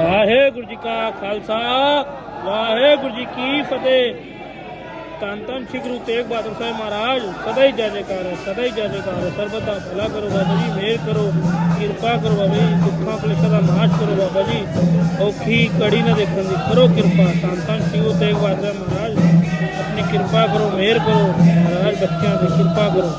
ਵਾਹਿਗੁਰੂ ਜੀ ਕਾ ਖਾਲਸਾ, ਵਾਹਿਗੁਰੂ ਜੀ ਕੀ ਫਤਿਹ। ਤਨ ਤਨ ਸ੍ਰੀ ਗੁਰੂ ਤੇਗ ਬਹਾਦਰ ਸਾਹਿਬ ਮਹਾਰਾਜ, ਸਦਾ ਹੀ ਜੈ ਜੈਕਾਰ ਸਦਾ ਹੀ ਜੈ ਜੈਕਾਰ ਸਰਬਤ ਦਾ ਭਲਾ ਕਰੋ ਬਾਬਾ ਜੀ, ਮਿਹਰ ਕਰੋ, ਕਿਰਪਾ ਕਰੋ ਬਾਬਾ ਜੀ, ਦੁੱਖਾਂ ਕਲੇਸ਼ਾਂ ਦਾ ਨਾਸ਼ ਕਰੋ ਬਾਬਾ ਜੀ। ਔਖੀ ਕੜੀ ਨਾ ਦੇਖਣ ਦੀ, ਕਰੋ ਕਿਰਪਾ। ਤਨ ਤਨ ਸ੍ਰੀ ਗੁਰੂ ਤੇਗ ਬਹਾਦਰ ਮਹਾਰਾਜ, ਆਪਣੀ ਕਿਰਪਾ ਕਰੋ, ਮਿਹਰ ਕਰੋ। ਮਹਾਰਾਜ ਬੱਚਿਆਂ ਦੀ ਕਿਰਪਾ ਕਰੋ।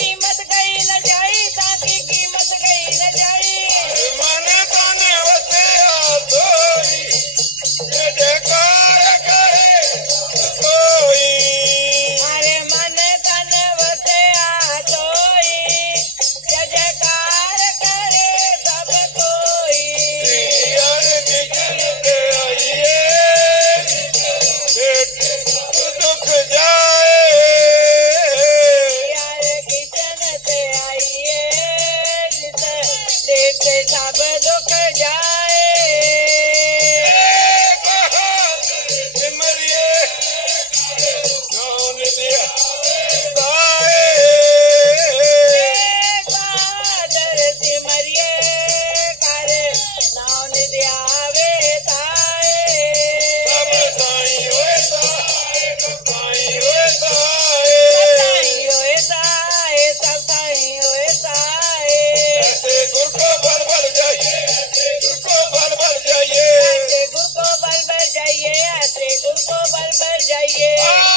make me सब दुख जाए yeah.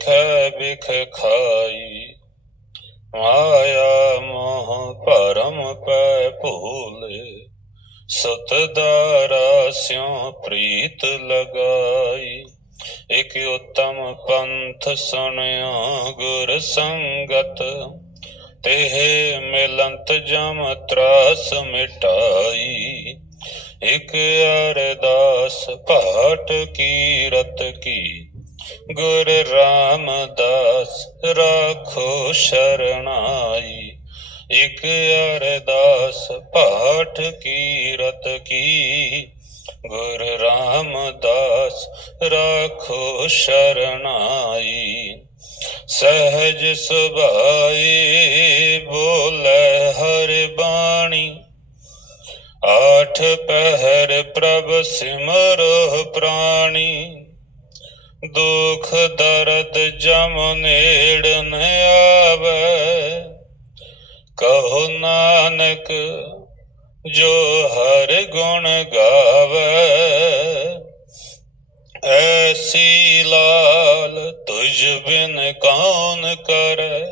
ਬਿਖ ਬਿਖ ਖਾਈ ਮਾਇਆ ਮੋਹ ਭਰਮ ਪੈ ਭੂਲੇ ਸਤ ਸਿਉ ਪ੍ਰੀਤ ਲਗਾਈ ਇਕ ਉਤਮ ਪੰਥ ਸੁਣਿਆ ਗੁਰ ਸੰਗਤ ਤੇਹ ਮਿਲੰਤ ਜਮ ਤਰਾਸ ਮਿਟਾਈ ਇਕ ਅਰਦਾਸ ਪਾਠ ਕੀਰਤ ਕੀ ਗੁਰ ਰਾਮਦਾਸ ਰਾਖੋ ਸ਼ਰਣਾਈ। ਇਕ ਅਰਦਾਸ ਪਾਠ ਕੀਰਤ ਕੀ। ਗੁਰ ਰਾਮਦਾਸ ਰਾਖੋ ਸ਼ਰਣਾਈ। ਸਹਜ ਸੁਭਾਈ ਬੋਲੇ ਹਰ ਬਾਣੀ। ਆਠ ਪਹਿਰ ਪ੍ਰਭ ਸਿਮਰੋ ਪ੍ਰਾਣੀ। ਦੁਖ ਦਰਦ ਜਮ ਨੇੜ ਨ ਆਵੇ। ਕਹੋ ਨਾਨਕ, ਜੋ ਹਰ ਗੁਣ ਗਾਵੇ। ਐਸੀ ਲਾਲ ਤੁਝ ਬਿਨ ਕੌਣ ਕਰੈ।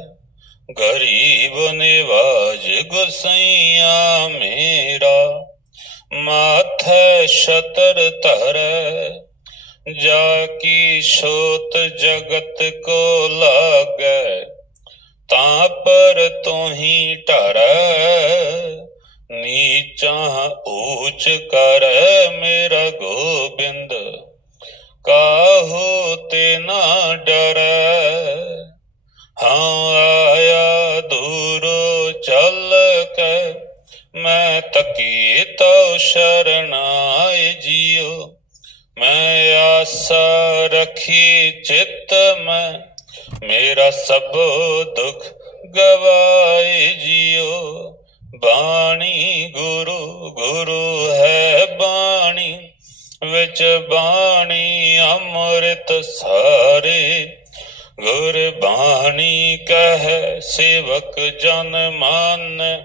ਗਰੀਬ ਨਿਵਾਜ ਗੁਸਈਆ ਮੇਰਾ। ਮਾਥੈ ਛਤਰ ਧਰੈ ਜਾ ਕੀ ਛੋਤ ਜਗਤ ਕੋ ਲਾਗੈ ਤਾਂ ਪਰ ਤੋਹੀ ਢਰੈ ਨੀਚਾਂ ਊਚ ਕਰੈ ਮੇਰਾ ਗੋਬਿੰਦ ਕਾਹੋ ਤੇ ਨਾ ਡਰੈ ਹਾਂ ਆਇਆ ਦੂਰੋ ਚੱਲ ਕੇ ਮੈਂ ਤਕੀ ਤੋ ਸ਼ਰਨਾਏ ਜਿਉ ਮੈਂ ਆਸਾ ਰਖੀ ਚਿਤ ਮੈਂ, ਮੇਰਾ ਸਭ ਦੁਖ ਗਵਾਏ ਜਿਉ। ਬਾਣੀ ਗੁਰੂ ਗੁਰੂ ਹੈ ਬਾਣੀ, ਵਿੱਚ ਬਾਣੀ ਅੰਮ੍ਰਿਤ ਸਾਰੇ। ਗੁਰ ਬਾਣੀ ਕਹੈ, ਸੇਵਕ ਜਨ ਮਨ,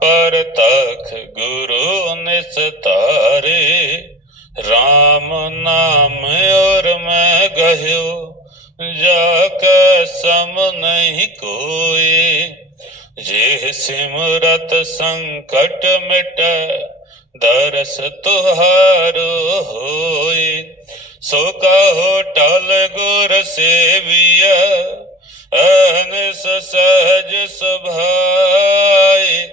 ਪਰ ਤਖ ਗੁਰੂ ਨਿਸਤਾਰੇ। RAM ਨਾਮ ਔਰ ਮੈਂ ਗਹਿਓ ਜਾ ਕੈ ਸਮ ਨਹੀਂ ਕੋਏ ਜੇ ਸਿਮਰਤ ਸੰਕਟ ਮਿਟੈ ਦਰਸ ਤੁਹਾਰੋ ਹੋਏ ਸੋ ਕਹੋ ਟਲ ਗੁਰ ਸੇਵੀਆ ਅਨਸ ਸਹਜ ਸੁਭਾਏ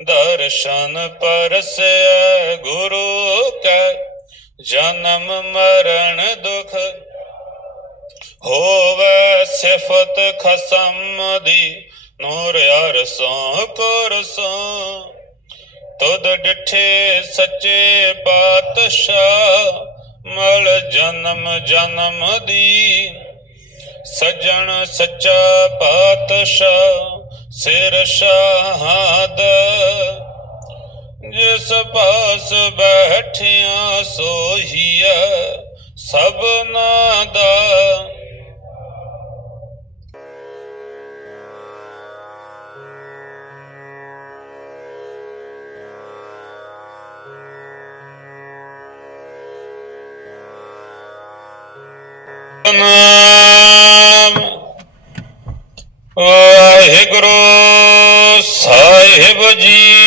ਦਰਸ਼ਨ ਪਰਸੈ ਗੁਰੂ ਕੈ ਜਨਮ ਮਰਨ ਦੁਖ, ਹੋਵੇ ਸਿਫਤ ਖਸਮ ਦੀ, ਨੂਰ ਅਰਸੋਂ ਕੁਰਸੋਂ। ਤੁਧ ਡਿਠੇ ਸੱਚੇ ਪਾਤਸ਼ਾਹ ਮਲ ਜਨਮ ਜਨਮ ਦੀ। ਸਜਣ ਸੱਚਾ ਪਾਤਸ਼ਾਹ ਸਿਰ ਸ਼ਹਾਦ ਜਿਸ ਪਾਸ ਬੈਠਿਆ ਸੋਹੀਆ ਸਭਨਾ ਦਾ ਨਾਮ। ਵਾਹਿਗੁਰੂ ਸਾਹਿਬ ਜੀ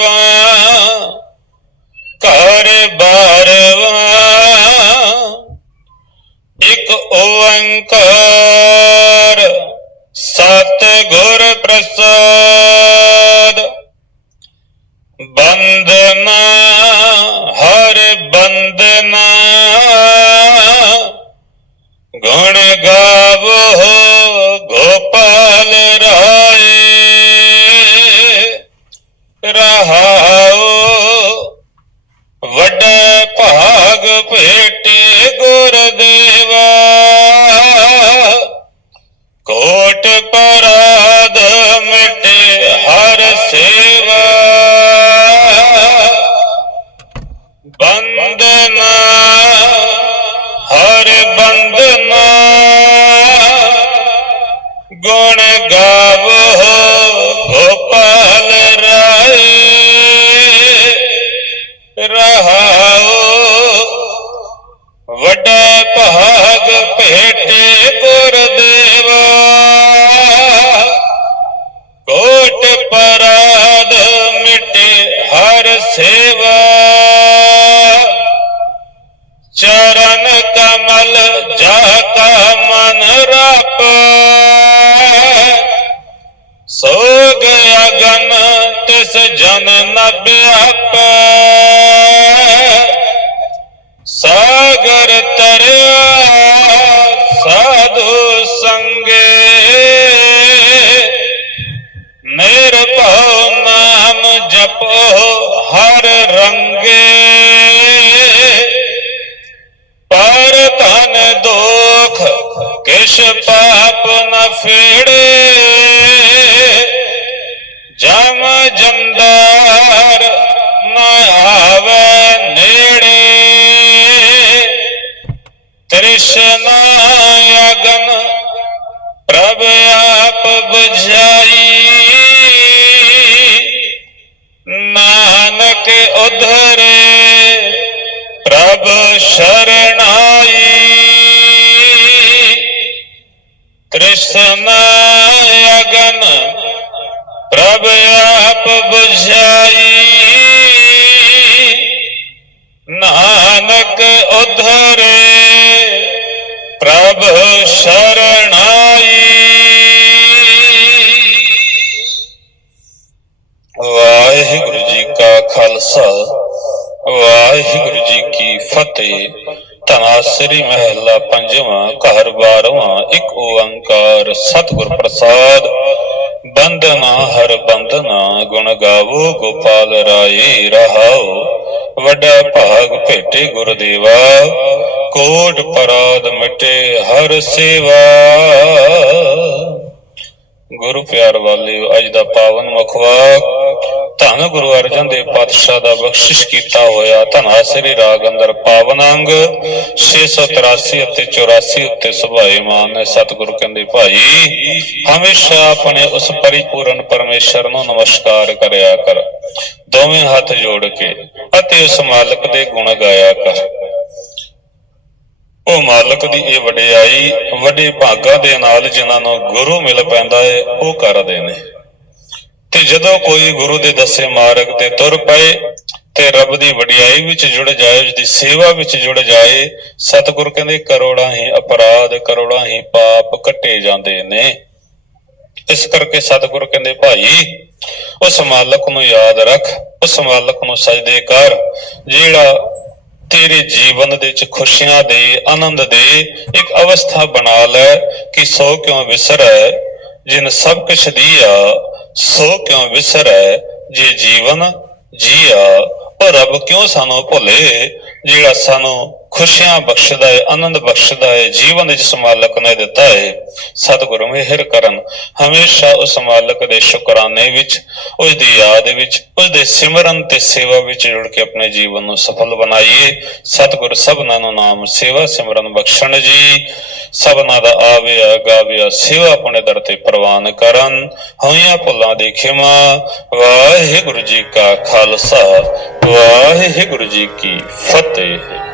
ਪੰਜਵਾ ਘਰ ਬਾਰਵਾ। ਇਕ ਓੰਕਾਰ ਸਤ ਗੁਰ ਪ੍ਰਸਾਦ। ਬੰਦਨਾ ਹਰ ਬੰਦ ਗੁਣ ਗਾਵੋ ਗੋਪਾਲ ਤਿਸ ਜਨ ਨ ਵਿਆਪੈ ਸਾਗਰ ਤਰਿਆ ਸਾਧੂ ਸੰਗੇ। ਨਿਰਭਉ ਨਾਮ ਜਪੋ ਹਰ ਰੰਗੇ। ਪਰ ਧਨ ਦੋਖ ਕਿਛ ਪਾਪ ਨ ਫੇੜੇ ਪ੍ਰਭ ਆਪ ਬੁਝਾਈ। ਨਾਨਕ ਉਧਰੇ ਪ੍ਰਭ ਸ਼ਰਣਾਈ। ਕ੍ਰਿਸ਼ਨ ਅਗਨ ਪ੍ਰਭ ਆਪ ਬੁਝਾਈ। ਵਾਹਿਗੁਰੂ ਜੀ ਕਾ ਖਾਲਸਾ, ਵਾਹਿਗੁਰੂ ਜੀ ਕੀ ਫਤਿਹ। ਤਨਾਸਰੀ ਮਹਿਲਾ ਪੰਜਵਾਂ, ਘਰ ਬਾਰਵਾਂ, ਇੱਕ ਓੰਕਾਰ, ਸਤਿਗੁਰ ਪ੍ਰਸਾਦ। ਬੰਦਨਾ ਹਰ ਬੰਦਨਾ ਗੁਣ ਗਾਵੋ ਗੋਪਾਲ ਰਾਏ, ਰਹਾਓ ਵੱਡਾ ਭਾਗ ਭੇਟੇ ਗੁਰਦੇਵਾ। ਕੋਟ ਪਰਾਦ ਮਿਟੇ ਹਰ ਸੇਵਾ। ਗੁਰੂ ਪਿਆਰ ਵਾਲਿਓ ਅੱਜ ਦਾ ਪਾਵਨ ਮੁਖਵਾਕ ਧੰਨ ਗੁਰੂ ਅਰਜਨ ਦੇਵ ਪਾਤਸ਼ਾਹ ਦਾ ਬਖਸ਼ਿਸ਼ ਕੀਤਾ ਹੋਇਆ ਧਨਾਸਰੀ ਰਾਗ ਅੰਦਰ ਪਾਵਨ ਅੰਗ 683 ਅਤੇ 84 ਉੱਤੇ ਸੁਭਾਏਮਾਨ ਹੈ ਸਤਿਗੁਰੂ ਕਹਿੰਦੇ, ਭਾਈ, ਹਮੇਸ਼ਾ ਆਪਣੇ ਉਸ ਪਰਿਪੂਰਨ ਪਰਮੇਸ਼ਰ ਨੂੰ ਨਮਸਕਾਰ ਕਰਿਆ ਕਰ। ਦੋਵੇਂ ਹੱਥ ਜੋੜ ਕੇ ਅਤੇ ਉਸ ਮਾਲਕ ਦੇ ਗੁਣ ਗਾਇਆ ਕਰ। ਉਹ ਮਾਲਕ ਦੀ ਇਹ ਵਡਿਆਈ ਵੱਡੇ ਭਾਗਾਂ ਦੇ ਨਾਲ ਜਿਨ੍ਹਾਂ ਨੂੰ ਗੁਰੂ ਮਿਲ ਪੈਂਦਾ ਹੈ ਉਹ ਕਰਦੇ ਨੇ। ਤੇ ਜਦੋਂ ਕੋਈ ਗੁਰੂ ਦੇ ਦੱਸੇ ਮਾਰਗ ਤੇ ਤੁਰ ਪਏ ਤੇ ਰੱਬ ਦੀ ਵਡਿਆਈ ਵਿੱਚ ਜੁੜ ਜਾਏ ਉਸ ਦੀ ਸੇਵਾ ਵਿੱਚ ਜੁੜ ਜਾਏ, ਸਤਿਗੁਰ ਕਹਿੰਦੇ ਕਰੋੜਾਂ ਹੀ ਅਪਰਾਧ, ਕਰੋੜਾਂ ਹੀ ਪਾਪ ਕੱਟੇ ਜਾਂਦੇ ਨੇ। ਇਸ ਕਰਕੇ ਸਤਿਗੁਰ ਕਹਿੰਦੇ, ਭਾਈ, ਉਸ ਮਾਲਕ ਨੂੰ ਯਾਦ ਰੱਖ, ਉਸ ਮਾਲਕ ਨੂੰ ਸਜਦੇ ਕਰ। ਜਿਹੜਾ ਤੇਰੇ ਜੀਵਨ ਦੇ ਵਿੱਚ ਖੁਸ਼ੀਆਂ ਦੇ, ਆਨੰਦ ਦੇ ਇੱਕ ਅਵਸਥਾ ਬਣਾ ਲੈ ਕਿ ਸੋ ਕਿਉਂ ਵਿਸਰੈ, ਜਿਨ ਸਭ ਕੁਛ ਦੀਆ, ਸੋ ਕਿਉਂ ਵਿਸਰੈ, ਜੇ ਜੀਵਨ ਜੀਆ, ਉਹ ਰੱਬ ਕਿਉਂ ਸਾਨੂੰ ਭੁੱਲੇ, ਜਿਹੜਾ ਸਾਨੂੰ ਖੁਸ਼ੀਆਂ ਬਖਸ਼ਦਾ ਹੈ ਆਨੰਦ ਬਖਸ਼ਦਾ ਹੈ ਜੀਵਨ ਜਿਸ ਮਾਲਕ ਨੇ ਦਿੱਤਾ ਹੈ ਸਤਿਗੁਰੂ ਮਿਹਰ ਕਰਨ। ਹਮੇਸ਼ਾ ਉਸ ਮਾਲਕ ਦੇ ਸ਼ੁਕਰਾਨੇ ਵਿੱਚ, ਉਸ ਦੀ ਯਾਦ ਵਿੱਚ, ਉਸ ਦੇ ਸਿਮਰਨ ਤੇ ਸੇਵਾ ਵਿੱਚ ਜੁੜ ਕੇ ਆਪਣੇ ਜੀਵਨ ਨੂੰ ਸਫਲ ਬਣਾਈਏ। ਸਤਿਗੁਰ ਸਭਨਾਂ ਨੂੰ ਨਾਮ ਸੇਵਾ, ਸਿਮਰਨ ਬਖਸ਼ਣ ਜੀ। ਸਭਨਾਂ ਦਾ ਆਵਿਆ, ਗਾਵਿਆ, ਸੇਵਾ ਆਪਣੇ ਦਰ ਤੇ ਪ੍ਰਵਾਨ ਕਰਨ। ਹੋਈਆਂ ਭੁੱਲਾਂ ਦੀ ਖਿਮਾ, ਵਾਹਿਗੁਰੂ ਜੀ ਕਾ ਖਾਲਸਾ, ਵਾਹਿਗੁਰੂ ਜੀ ਕੀ ਫਤਿਹ।